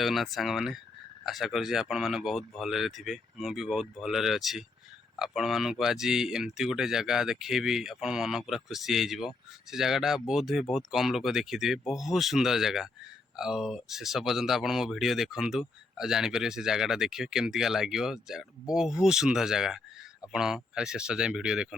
जगन्नाथ सांग मैंने आशा करुँच आपण मैंने बहुत भलरे थे मु भी बहुत भलरे अच्छी आपण मानक आज एमती गोटे जगह देखी आपण मन पूरा खुशी हो से जगहटा बोध हुए बहुत कम लोग देखी थे बहुत सुंदर जगह शेष पर्यंत आप मो भिड देखु आ जापर से जगहटा देखिए केमतीका लगे बहुत सुंदर जगह आपण खाली शेष जाए भिड देखु।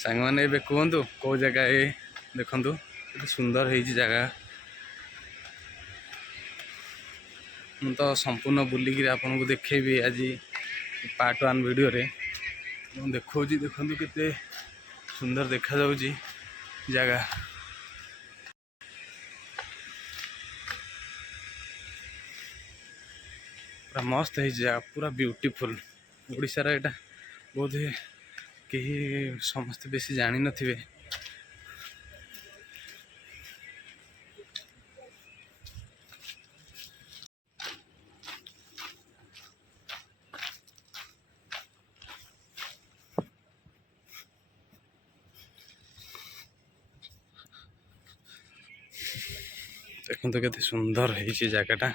सांग मैंने ए कहतु कौ जगह ये देखु सुंदर है जगह मु तो संपूर्ण बुलिक आपन को देखेबी आज पार्ट 1 वीडियो रे देखो देखु केते सुंदर देखा जाउची जगह पूरा मस्त है जगह पूरा ब्यूटीफुल ओडिशा रा एटा बहुत कहीं समस्त बेसी जानी नथिबे देखो तो केते सुंदर है जगहटा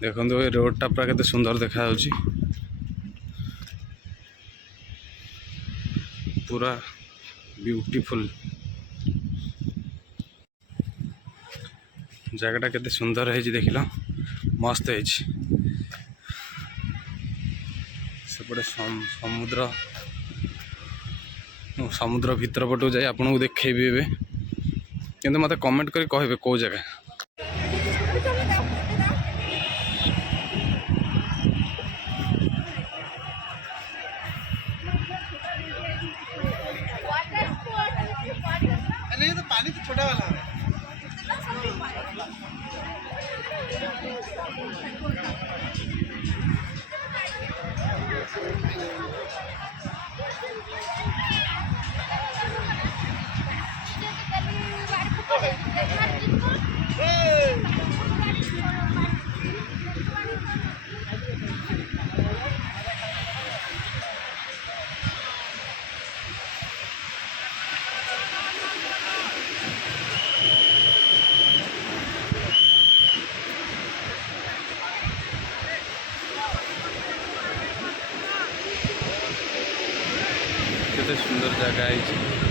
देखो ये रोडटा पूरा केते सुंदर देखा जाउची पूरा ब्यूटीफुल जगहटा केते सुंदर है देख लो मस्त है सेपटे समुद्र समुद्र भीतर पटू जाए आपन को देखेबी किंतु मत कमेंट करी कहबे कौ जगह नहीं तो पानी तो छोटा वाला है। କେତେ ସୁନ୍ଦର ଜାଗା ହେଇଛି।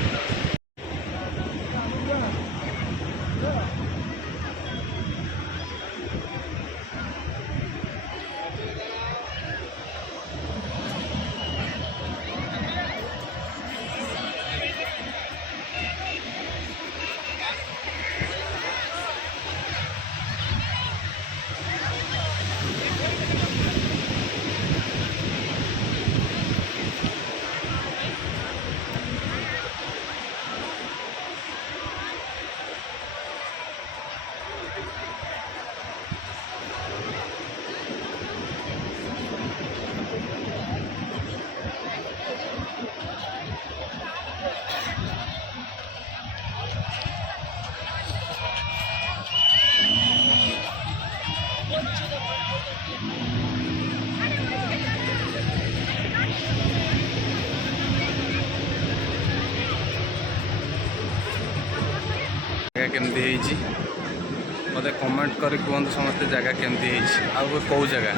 ଜାଗା କେମିତି ହେଇଛି ମୋତେ କମେଣ୍ଟ କରି କୁହନ୍ତୁ ସମସ୍ତେ ଜାଗା କେମିତି ହେଇଛି ଆଉ କେଉଁ ଜାଗା।